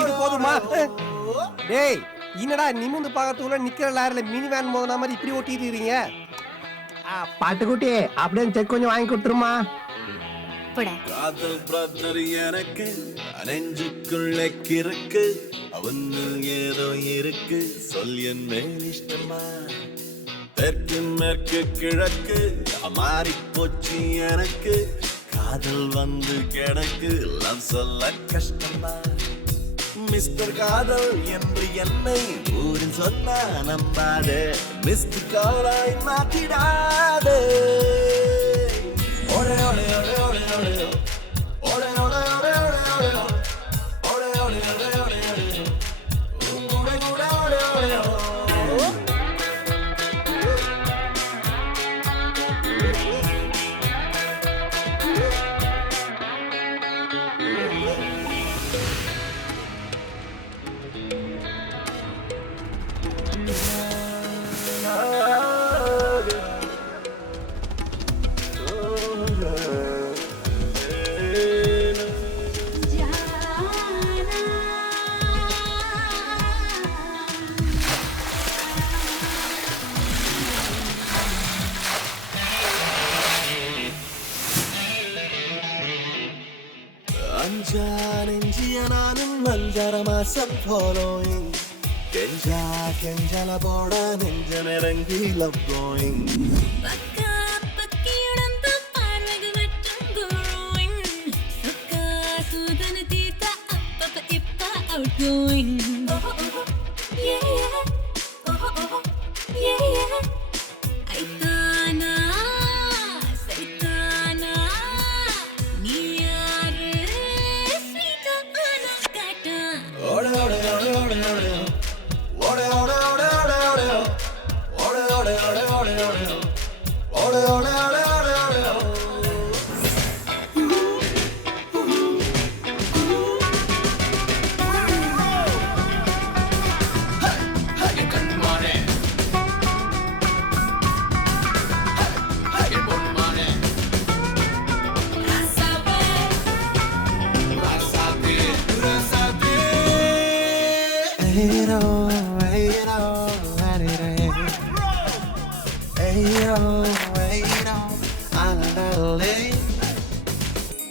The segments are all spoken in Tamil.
இது போதுமா? டேய், என்னடா நிமிந்து பார்க்கறதுக்குள்ள நிக்கிற லாரில மினி வேன் மோதன மாதிரி இப்படி ஓட்டிட்டு இருக்கீங்க? பாட்டுக்குட்டி அப்படியே செக் கொஞ்சம் வாங்கி கொடுத்துருமா. காதல் பிரதர் எனக்கு நெஞ்சுக்குள்ளே கிறுக்கு, அவனு ஏதோ இருக்கு, சொல் என் மேல் இஷ்டமா. தெற்கு மேற்கு கிழக்கு மாறி போச்சு எனக்கு, காதல் வந்து கிடக்கு, லவ் சொல்ல கஷ்டமா. மிஸ்டர் காதல் என்று என்னை ஊரில் சொன்னா நம்பாதே, மிஸ்டர் காலாய் மாற்றிடாதே. ஓடே ஓடே ஓடே ஓடே ஓடே ஓடே ஓடே ஓடே ஓடே ஓடே ஓடே ஓடே ஓடே ஓடே ஓடே உங்குடே குடே ஓடே ஓடே ஓ. நானும் 5 மாசம் following, கெஞ்சல போட நெஞ்ச நெருங்கி love going. Outgoing. Oh, oh, yeah, yeah. Oh, oh, yeah, yeah. Aitana, Saitana, Niyare, Sweeta, Anakata. Ode, ode, ode, ode, ode. Ode, ode, ode, ode, ode. Ode, ode, ode, ode, ode. Ode, ode, ode, ode, ode.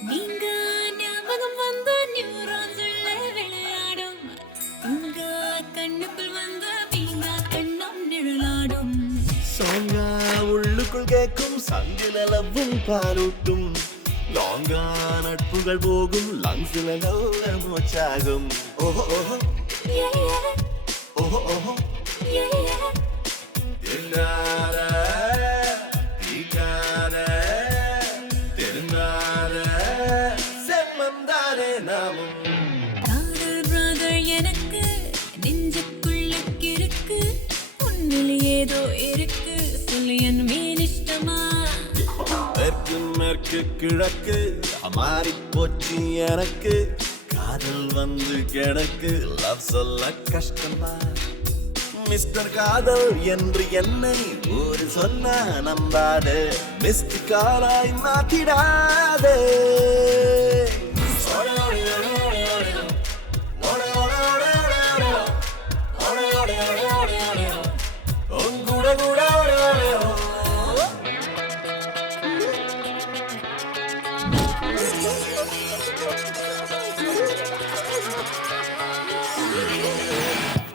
நீங்க ஞாபகம் வந்த நியூரான்ஸ் உள்ள விளையாடும், உங்க கண்ணுக்குள் வந்த வீங்க கண்ணம் நிழலாடும். சோங்கா உள்ளுக்குள் கேட்கும் சங்கிலவும் பாலூட்டும், லாங்கா நட்புகள் போகும் லங்ஸில மூச்சாகும். ஓஹோ ஓஹோ Yeah, yeah. ஓஹோ ஓஹோ Yeah, yeah. என்னார தீக்கார தெருந்தார செம்மந்தாரே நாமும். காதல் brother எனக்கு நெஞ்சுக்குள்ள கிறுக்கு, உன்னில் ஏதோ இருக்கு, சொல்லு என் மேல் இஷ்டமா. தெற்கு மேற்கு கிழக்கு மாறி போச்சு எனக்கு, காதல் வந்து கிடக்கு, லவ் சொல்ல கஷ்டமா. மிஸ்டர் காதல் என்று என்னை ஊரு சொன்னா நம்பாதே, மிஸ்டர் காலாய் மாற்றிடாதே. உங்குட கூட